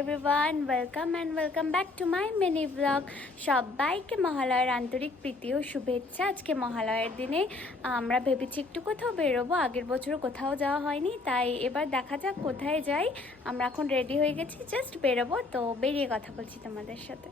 Everyone, welcome back to my mini blog. সবাইকে মহালয়ার আন্তরিক প্রীতি ও শুভেচ্ছা। আজকে মহালয়ার দিনে আমরা ভেবেছি একটু কোথাও বেরোবো। আগের বছরও কোথাও যাওয়া হয়নি, তাই এবার দেখা যাক কোথায় যাই। আমরা এখন রেডি হয়ে গেছি, জাস্ট বেরোবো, তো বেরিয়ে কথা বলছি তোমাদের সাথে।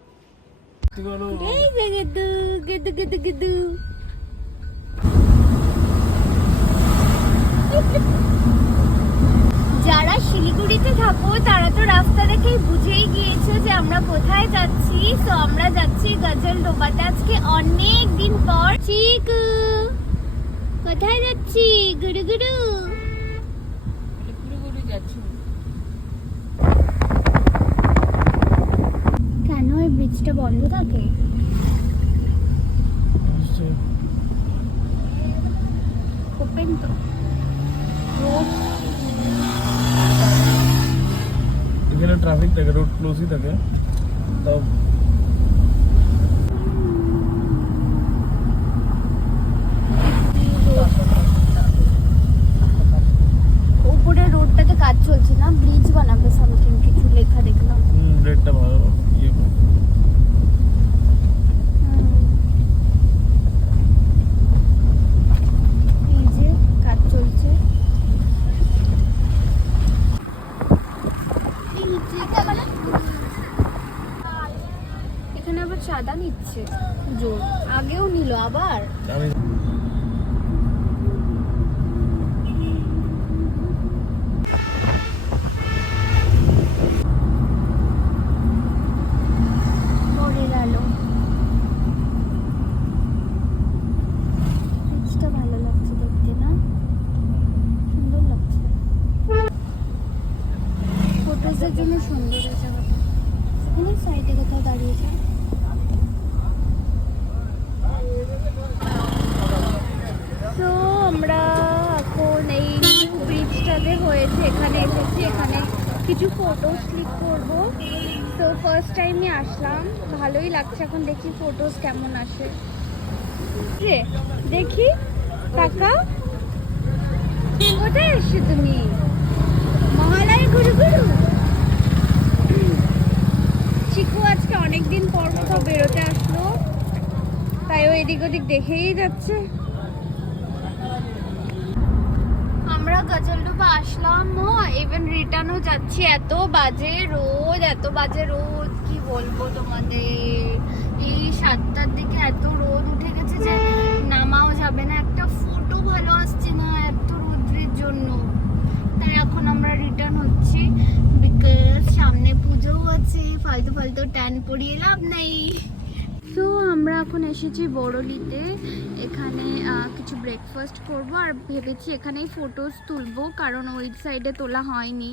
যারা শিলিগুড়িতে থাকো তারা তো রাস্তা দেখেই বুঝেই গিয়েছো যে আমরা কোথায় যাচ্ছি। তো আমরা যাচ্ছি গজলডোবাতে আজকে অনেক দিন পর। চিকু কোথায় যাচ্ছি? গুরু গুরু যাচ্ছি। কেন এই ব্রিজটা বন্ধ থাকে? ওপেন তো রোড, এখানে ট্রাফিক থাকে, রোড ক্লোজই থাকে। তাও উপরে রোডটাতে কাজ চলছে না, ব্রিজ বানাবে সামথিং কিছু লেখা দেখলাম। রেটটা ভালো ইয়ে এই যে কাজ চলছে। এখানে আবার চাঁদা নিচ্ছে জোর, আগেও নিল আবার। আমি ভোরের আলো, ব্রিজটা ভালো লাগছে দেখতে, না? সুন্দর লাগছে, ফটোজের জন্য সুন্দর এই জায়গাটা। এখানে সাইডে কোথাও দাঁড়িয়েছে। তো আমরা এখন এই ব্রিজটাতে হয়েছে এখানে এসেছি, এখানে কিছু ফটোস ক্লিক করব। তো ফার্স্ট টাইমই আসলাম, ভালোই লাগছে। এখন দেখি ফটোস কেমন আসে। রে দেখি টাকা কোথায় এসছো তুমি? মহালয়া গুরু গুরু। চিকু আজকে অনেকদিন পর কোথাও বেরোতে আসলো, তাই ও এদিক ওদিক দেখেই যাচ্ছে। আমরা গজলডোবা আসলাম, ইভেন রিটার্নও যাচ্ছি। এত বাজে রোদ, কি বলবো তোমাদের। এই 7টার দিকে এত রোদ উঠে গেছে যে নামাও যাবে না, একটা ফটো ভালো আসছে না এত রোদ্রের জন্য। তাই এখন আমরা রিটার্ন হচ্ছি, বিকজ সামনে পুজোও আছে, ফালতু ট্যান পরিয়ে লাভ নেই। তো আমরা এখন এসেছি বড়লিতে, এখানে কিছু ব্রেকফাস্ট করব আর ভেবেছি এখানেই ফটোস তুলবো, কারণ ওই সাইডে তোলা হয়নি।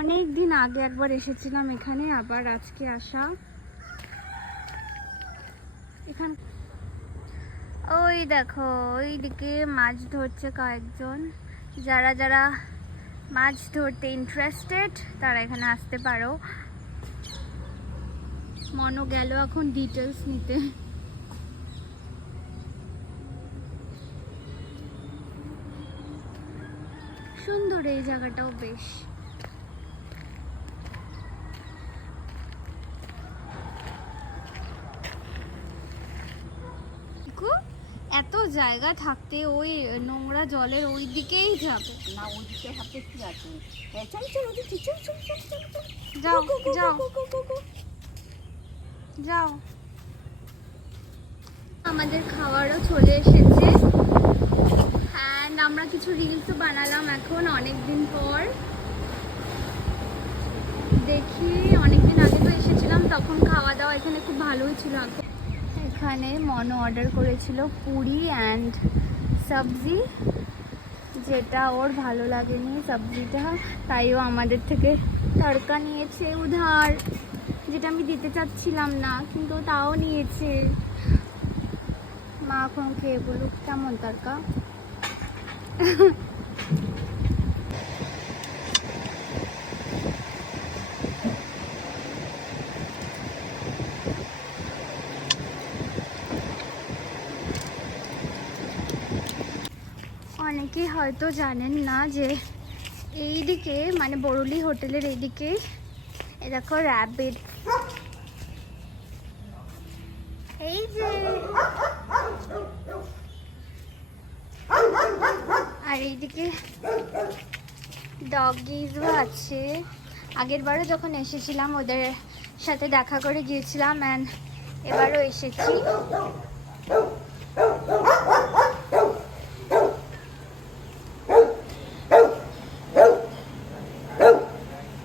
অনেক দিন আগে একবার এসেছিলাম এখানে, আবার আজকে আসা। এখান ওই দেখো ওইদিকে মাছ ধরছে কয়েকজন। যারা যারা মাছ ধরতে ইন্টারেস্টেড তারা এখানে আসতে পারো। মনো গেল এখন ডিটেলস নিতে। সুন্দর এই জায়গাটাও বেশ। এত জায়গা থাকতে ওই নোংরা জলের ওই দিকেই যাবে না, ওইদিকে হাতে কি আছে? চল চল ওদিকে চল চল চল চল চল। যাও যাও যাও। আমাদের খাবারও চলে এসেছে, অ্যান্ড আমরা কিছু রিলসও বানালাম এখন অনেকদিন পর। দেখি অনেকদিন আগে তো এসেছিলাম, তখন খাওয়া দাওয়া এখানে খুব ভালোই ছিল। এখানে মনো অর্ডার করেছিল পুরি অ্যান্ড সবজি, যেটা ওর ভালো লাগেনি সবজিটা, তাই ও আমাদের থেকে তড়কা নিয়েছে উধার, যেটা আমি দিতে চাচ্ছিলাম না, কিন্তু তাও নিয়েছে। মা এখন খেয়ে বলুক কেমন তড়কা। অনেকেই হয়তো জানেন না যে এইদিকে মানে বরুলি হোটেলের এইদিকে এ দেখো র্যাবিট, এই যে, আর এইদিকে ডগিজও আছে। আগের বারও যখন এসেছিলাম ওদের সাথে দেখা করে গিয়েছিলাম, অ্যান্ড এবারও এসেছি।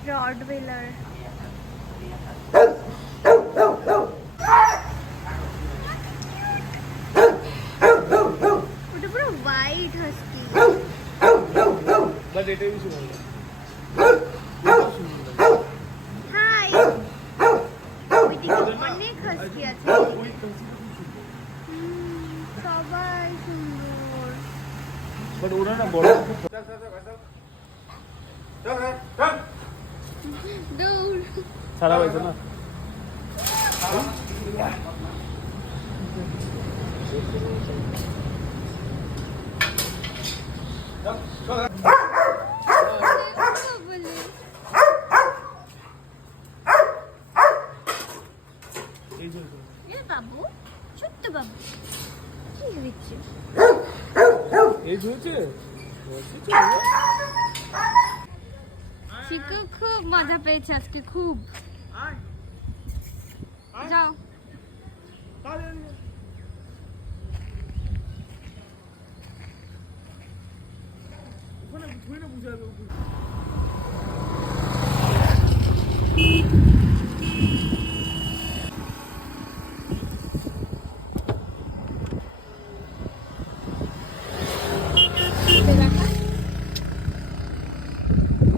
রডওয়েলার, ওটা পুরো হোয়াইট হাস্কি। বাট এটাই বেশি ভালো। হাই, ওইদিকে অনেক হাস্কি আছে। সবাই সুন্দর। বাট ওরা না বড় দৌড়। সারা হয়েছে না। এ বাবু, ছোট্ট বাবু, কি হয়েছে? এই হয়েছে চিকু খুব মজা পেয়েছে আজকে, খুব। যাও।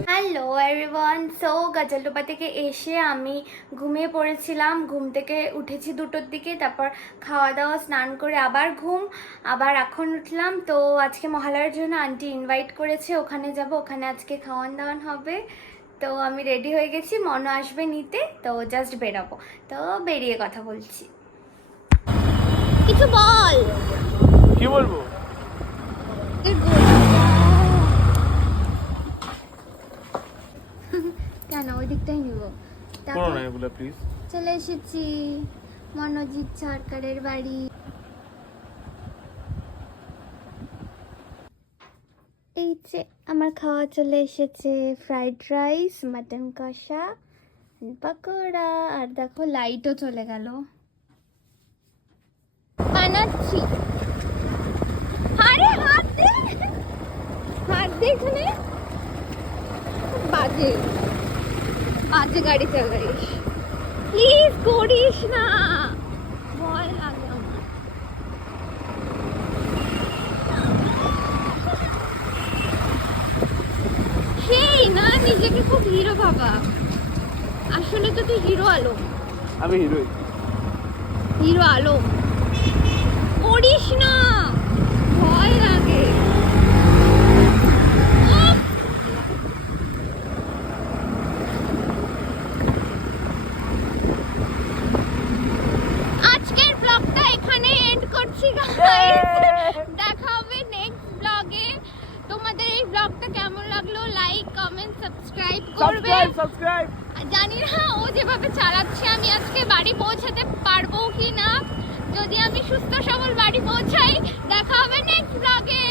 হ্যালো এভরিওয়ান, সো গাজলডোবা থেকে এসে আমি ঘুমিয়ে পড়েছিলাম। ঘুম থেকে উঠেছি 2টোর দিকে, তারপর খাওয়া দাওয়া স্নান করে আবার ঘুম, আবার এখন উঠলাম। তো আজকে মহালয়ার জন্য আন্টি ইনভাইট করেছে, ওখানে যাব, ওখানে আজকে খাওয়ান দাওয়ান হবে। তো আমি রেডি হয়ে গেছি, মনও আসবে নিতে, তো জাস্ট বেরাবো। তো বেরিয়ে কথা বলছি। কিছু বল। কি বলবো? কেন ওই দিকটাই নিব? করো না এগুলো প্লিজ। চলে এসেছি মনোজিৎ সরকারের বাড়ি। এই যে আমার খাওয়া চলে এসেছে, ফ্রাইড রাইস, মাটন কষা, পকোড়া, আর দেখো লাইটও চলে গেল। বানাচ্ছি। আরে হাত দে, হাত দে, এখানে বাজে বাজে গাড়ি চালাইস, প্লিজ করিস না, ভয় লাগে আমার। সেই না, নিজেকে খুব হিরো ভাবা, আসলে তো তুই হিরো আলম। আমি হিরোই। হিরো আলম করিস না, ভয় লাগে। আজকের ব্লগটা এখানে এন্ড করছি গাইস, দেখা হবে নেক্সট ব্লগে। তোমাদের এই ব্লগটা কেমন লাগলো লাইক কমেন্ট সাবস্ক্রাইব করবে। সাবস্ক্রাইব। জানি না ও যেভাবে চালাচ্ছে আমি আজকে বাড়ি পৌঁছাতে পারবো কি না। যদি আমি সুস্থ সবল বাড়ি পৌঁছাই, দেখা হবে নেক্সট ব্লগে।